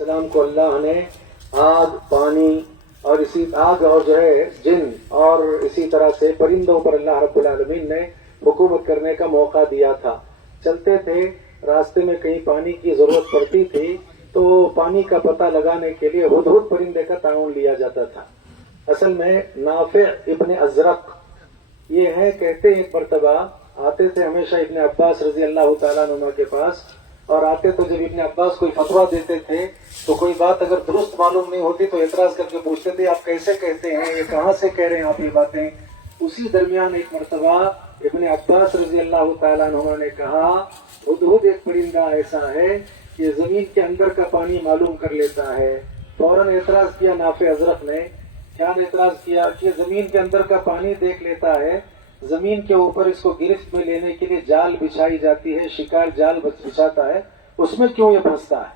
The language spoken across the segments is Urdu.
السلام کو اللہ نے آگ، پانی اور اسی آگ اور جو ہے جن اور اسی طرح سے پرندوں پر اللہ رب العالمین نے حکومت کرنے کا موقع دیا تھا۔ چلتے تھے، راستے میں کہیں پانی کی ضرورت پڑتی تھی تو پانی کا پتہ لگانے کے لیے ہدہد پرندے کا تعاون لیا جاتا تھا۔ اصل میں نافع ابن ازرق یہ ہے، کہتے ہیں ایک مرتبہ آتے تھے ہمیشہ ابن عباس رضی اللہ تعالیٰ عنہ کے پاس، اور آتے تو جب ابن عباس کوئی فتویٰ دیتے تھے تو کوئی بات اگر درست معلوم نہیں ہوتی تو اعتراض کر کے پوچھتے تھے آپ کیسے کہتے ہیں، یہ کہاں سے کہہ رہے ہیں آپ یہ باتیں۔ اسی درمیان ایک مرتبہ ابن عباس رضی اللہ تعالیٰ عنہ نے کہا ہدہد ایک پرندہ ایسا ہے کہ زمین کے اندر کا پانی معلوم کر لیتا ہے۔ فوراً اعتراض کیا نافع ازرق نے، کیا اعتراض کیا کہ زمین کے اندر کا پانی دیکھ لیتا ہے، زمین کے اوپر اس کو گرفت میں لینے کے لیے جال بچھائی جاتی ہے، شکار جال بچھاتا ہے، اس میں کیوں یہ پھنستا ہے،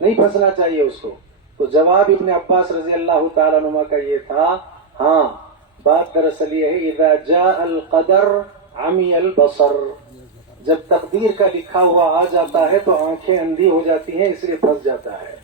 نہیں پھنسنا چاہیے اس کو۔ تو جواب ابن عباس رضی اللہ تعالیٰ عنہ کا یہ تھا، ہاں بات دراصل یہ ہے اذا جاء القدر عمی البصر، جب تقدیر کا لکھا ہوا آ جاتا ہے تو آنکھیں اندھی ہو جاتی ہیں، اس لیے پھنس جاتا ہے۔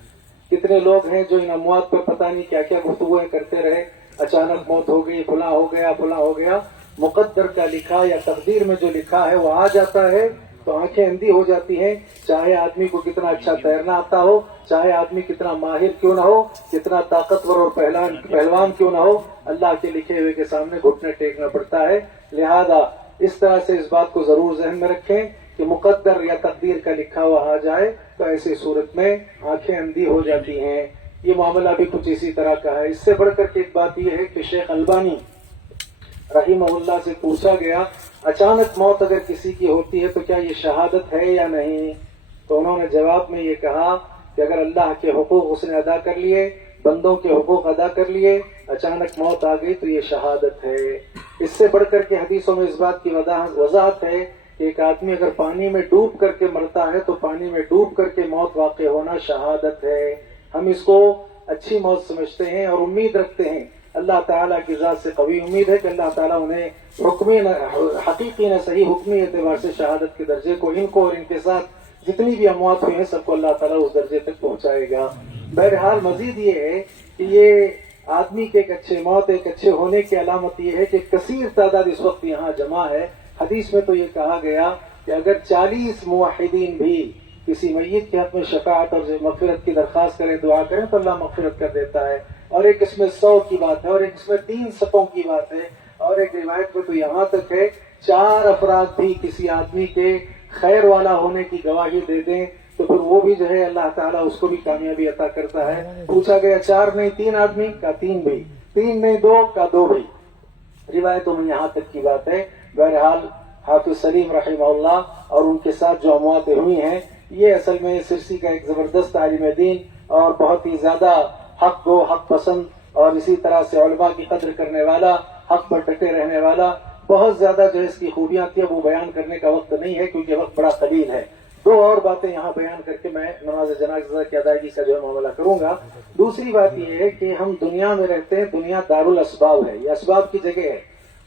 کتنے لوگ ہیں جو ان اموات پر پتہ نہیں کیا کیا گفتگویں کرتے رہے، اچانک موت ہو گئی، فلاں ہو گیا فلاں ہو گیا، مقدر کا لکھا یا تقدیر میں جو لکھا ہے وہ آ جاتا ہے تو آنکھیں اندھی ہو جاتی ہیں، چاہے آدمی کو کتنا اچھا تیرنا آتا ہو، چاہے آدمی کتنا ماہر کیوں نہ ہو، کتنا طاقتور اور پہلوان کیوں نہ ہو، اللہ کے لکھے ہوئے کے سامنے گھٹنے ٹیکنا پڑتا ہے۔ لہذا اس طرح سے اس بات کو ضرور ذہن میں رکھیں کہ مقدر یا تقدیر کا لکھا ہوا آ جائے تو ایسی صورت میں آنکھیں اندھی ہو جاتی ہیں۔ یہ معاملہ بھی کچھ اسی طرح کا ہے۔ اس سے بڑھ کر کے ایک بات یہ ہے کہ شیخ البانی رحمہ اللہ سے پوچھا گیا اچانک موت اگر کسی کی ہوتی ہے تو کیا یہ شہادت ہے یا نہیں، تو انہوں نے جواب میں یہ کہا کہ اگر اللہ کے حقوق اس نے ادا کر لیے، بندوں کے حقوق ادا کر لیے، اچانک موت آ گئی تو یہ شہادت ہے۔ اس سے بڑھ کر کے حدیثوں میں اس بات کی وضاحت ہے کہ ایک آدمی اگر پانی میں ڈوب کر کے مرتا ہے تو پانی میں ڈوب کر کے موت واقع ہونا شہادت ہے۔ ہم اس کو اچھی موت سمجھتے ہیں اور امید رکھتے ہیں، اللہ تعالیٰ کی ذات سے قوی امید ہے کہ اللہ تعالیٰ انہیں حقیقی نہ صحیح حکمی اعتبار سے شہادت کے درجے کو ان کو اور ان کے ساتھ جتنی بھی اموات ہوئی ہیں سب کو اللہ تعالیٰ اس درجے تک پہنچائے گا۔ بہرحال مزید یہ ہے کہ یہ آدمی کے ایک اچھے موت، ایک اچھے ہونے کی علامت یہ ہے کہ کثیر تعداد اس وقت یہاں جمع ہے۔ حدیث میں تو یہ کہا گیا کہ اگر 40 موحدین بھی کسی میت کے حق میں شفاعت اور مغفرت کی درخواست کریں، دعا کریں تو اللہ مغفرت کر دیتا ہے۔ اور ایک اس میں 100 کی بات ہے، اور ایک اس میں 3 صفوں کی بات ہے، اور ایک روایت میں تو یہاں تک ہے 4 افراد بھی کسی آدمی کے خیر والا ہونے کی گواہی دے دیں تو پھر وہ بھی جو ہے اللہ تعالیٰ اس کو بھی کامیابی عطا کرتا ہے۔ پوچھا گیا 4 نہیں 3 آدمی کا 3 بھی، 3 نہیں 2 کا 2 بھی، روایتوں میں یہاں تک کی بات ہے۔ بہرحال حافظ سلیم رحمہ اللہ اور ان کے ساتھ جو امواتیں ہوئی ہیں، یہ اصل میں سرسی کا ایک زبردست عالم دین اور بہت ہی زیادہ حق کو حق پسند اور اسی طرح سے علماء کی قدر کرنے والا، حق پر ڈٹے رہنے والا، بہت زیادہ جو اس کی خوبیاں تھی وہ بیان کرنے کا وقت نہیں ہے کیونکہ وقت بڑا قلیل ہے۔ 2 اور باتیں یہاں بیان کر کے میں نماز جنازہ کی ادائیگی کا جو ہے معاملہ کروں گا۔ دوسری بات یہ ہے کہ ہم دنیا میں رہتے ہیں، دنیا دارالاسباب ہے، یہ اسباب کی جگہ ہے،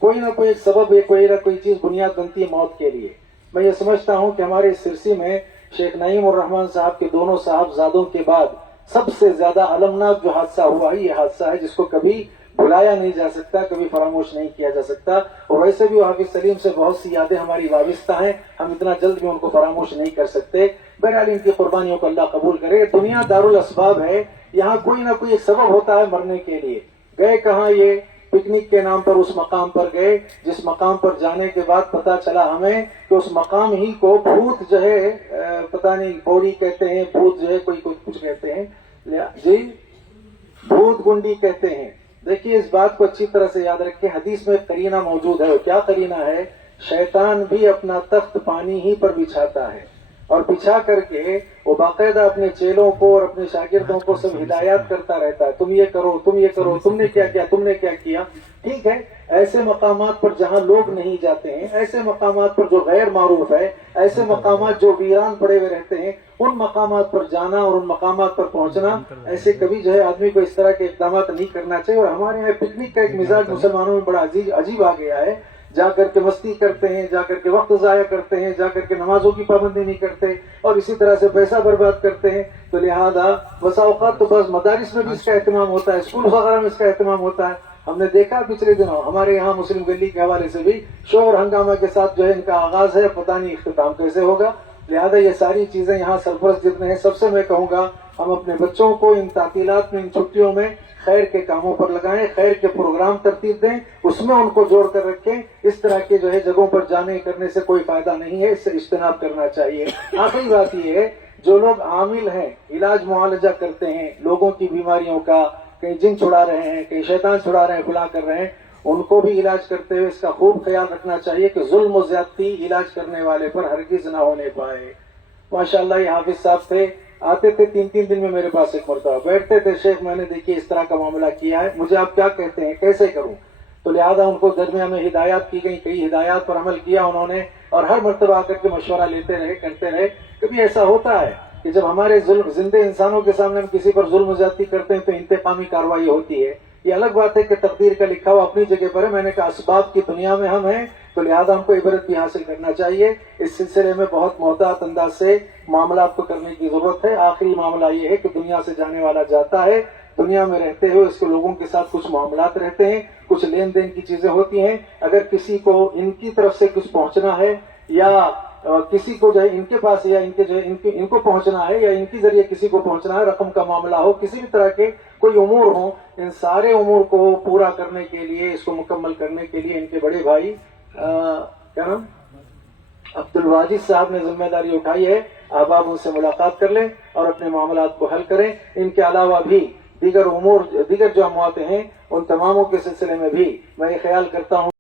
کوئی نہ کوئی سبب ہے، کوئی نہ کوئی چیز بنیاد بنتی ہے موت کے لیے۔ میں یہ سمجھتا ہوں کہ ہمارے اس سرسی میں شیخ نعیم الرحمن صاحب کے دونوں صاحبزادوں کے بعد سب سے زیادہ المناک جو حادثہ ہوا ہے یہ حادثہ ہے جس کو کبھی بھلایا نہیں جا سکتا، کبھی فراموش نہیں کیا جا سکتا۔ اور ویسے بھی حافظ سلیم سے بہت سی یادیں ہماری وابستہ ہیں، ہم اتنا جلد بھی ان کو فراموش نہیں کر سکتے۔ بہرحال ان کی قربانیوں کو اللہ قبول کرے۔ دنیا دارالاسباب ہے، یہاں کوئی نہ کوئی ایک سبب ہوتا ہے مرنے کے لیے۔ گئے کہاں؟ یہ پکنک کے نام پر اس مقام پر گئے جس مقام پر جانے کے بعد پتہ چلا ہمیں کہ اس مقام ہی کو بھوت جو ہے پتہ نہیں پوڑی کہتے ہیں، بھوت جو ہے کوئی کچھ کہتے ہیں، جی بھوت گنڈی کہتے ہیں۔ دیکھیے اس بات کو اچھی طرح سے یاد رکھیں، حدیث میں قرینہ موجود ہے۔ کیا قرینہ ہے؟ شیطان بھی اپنا تخت پانی ہی پر بچھاتا ہے اور بچھا کر کے وہ باقاعدہ اپنے چیلوں کو اور اپنے شاگردوں کو سب ہدایات کرتا رہتا ہے، تم یہ کرو، تم یہ کرو، تم نے کیا کیا، تم نے کیا کیا۔ ٹھیک ہے، ایسے مقامات پر جہاں لوگ نہیں جاتے ہیں، ایسے مقامات پر جو غیر معروف ہے، ایسے مقامات جو ویران پڑے ہوئے رہتے ہیں، ان مقامات پر جانا اور ان مقامات پر پہنچنا، ایسے کبھی جو ہے آدمی کو اس طرح کے اقدامات نہیں کرنا چاہیے۔ اور ہمارے یہاں پکنک کا ایک مزاج مسلمانوں میں بڑا عجیب آ گیا ہے جا کر کے مستی کرتے ہیں، جا کر کے وقت ضائع کرتے ہیں، جا کر کے نمازوں کی پابندی نہیں کرتے اور اسی طرح سے پیسہ برباد کرتے ہیں. تو لہذا بسا اوقات تو بس مدارس میں بھی اس کا اہتمام ہوتا ہے، اسکول وغیرہ میں اس کا اہتمام ہوتا ہے. ہم نے دیکھا پچھلے دنوں ہمارے یہاں مسلم گلی کے حوالے سے بھی شور ہنگامہ کے ساتھ جو ہے ان کا آغاز ہے، پتہ نہیں اختتام کیسے ہوگا. لہذا یہ ساری چیزیں یہاں سرپرست جتنے ہیں سب سے میں کہوں گا ہم اپنے بچوں کو ان تعطیلات میں، ان چھٹیوں میں خیر کے کاموں پر لگائیں، خیر کے پروگرام ترتیب دیں، اس میں ان کو جوڑ کر رکھیں. اس طرح کے جو ہے جگہوں پر جانے کرنے سے کوئی فائدہ نہیں ہے، اس سے اجتناب کرنا چاہیے. آخری بات یہ ہے جو لوگ عامل ہیں، علاج معالجہ کرتے ہیں لوگوں کی بیماریوں کا، کہیں جن چھڑا رہے ہیں، کہیں شیطان چھڑا رہے ہیں، فلاں کر رہے ہیں، ان کو بھی علاج کرتے ہوئے اس کا خوب خیال رکھنا چاہیے کہ ظلم و زیادتی علاج کرنے والے پر ہرگز نہ ہونے پائے. ماشاءاللہ یہ حافظ صاحب تھے، آتے تھے 3 دن میں میرے پاس ایک مرتبہ بیٹھتے تھے. شیخ میں نے دیکھیے اس طرح کا معاملہ کیا ہے، مجھے آپ کیا کہتے ہیں، کیسے کروں؟ تو لہذا ان کو درمیان میں ہدایات کی گئی، کئی ہدایات پر عمل کیا انہوں نے اور ہر مرتبہ آ کر کے مشورہ لیتے رہے، کرتے رہے. کبھی ایسا ہوتا ہے کہ جب ہمارے زندہ انسانوں کے سامنے ہم کسی پر ظلم و زیادتی کرتے ہیں تو انتقامی کارروائی ہوتی ہے. یہ الگ بات ہے کہ تقدیر کا لکھا ہوا اپنی جگہ پر ہے. میں نے کہا اسباب کی دنیا میں ہم ہیں تو لہذا ہم کو عبرت بھی حاصل کرنا چاہیے. اس سلسلے میں بہت محتاط انداز سے معاملات کو کرنے کی ضرورت ہے. آخری معاملہ یہ ہے کہ دنیا سے جانے والا جاتا ہے، دنیا میں رہتے ہوئے اس کے لوگوں کے ساتھ کچھ معاملات رہتے ہیں، کچھ لین دین کی چیزیں ہوتی ہیں. اگر کسی کو ان کی طرف سے کچھ پہنچنا ہے یا کسی کو جو ہے ان کے پاس یا ان کے جو ہے ان کو پہنچنا ہے یا ان کے ذریعے کسی کو پہنچنا ہے، رقم کا معاملہ ہو، کسی بھی طرح کے کوئی امور ہوں، ان سارے امور کو پورا کرنے کے لیے، اس کو مکمل کرنے کے لیے ان کے بڑے بھائی کیا نام عبد الواجد صاحب نے ذمہ داری اٹھائی ہے. آپ ان سے ملاقات کر لیں اور اپنے معاملات کو حل کریں. ان کے علاوہ بھی دیگر امور، دیگر جو اموات ہیں ان تماموں کے سلسلے میں بھی میں یہ خیال کرتا ہوں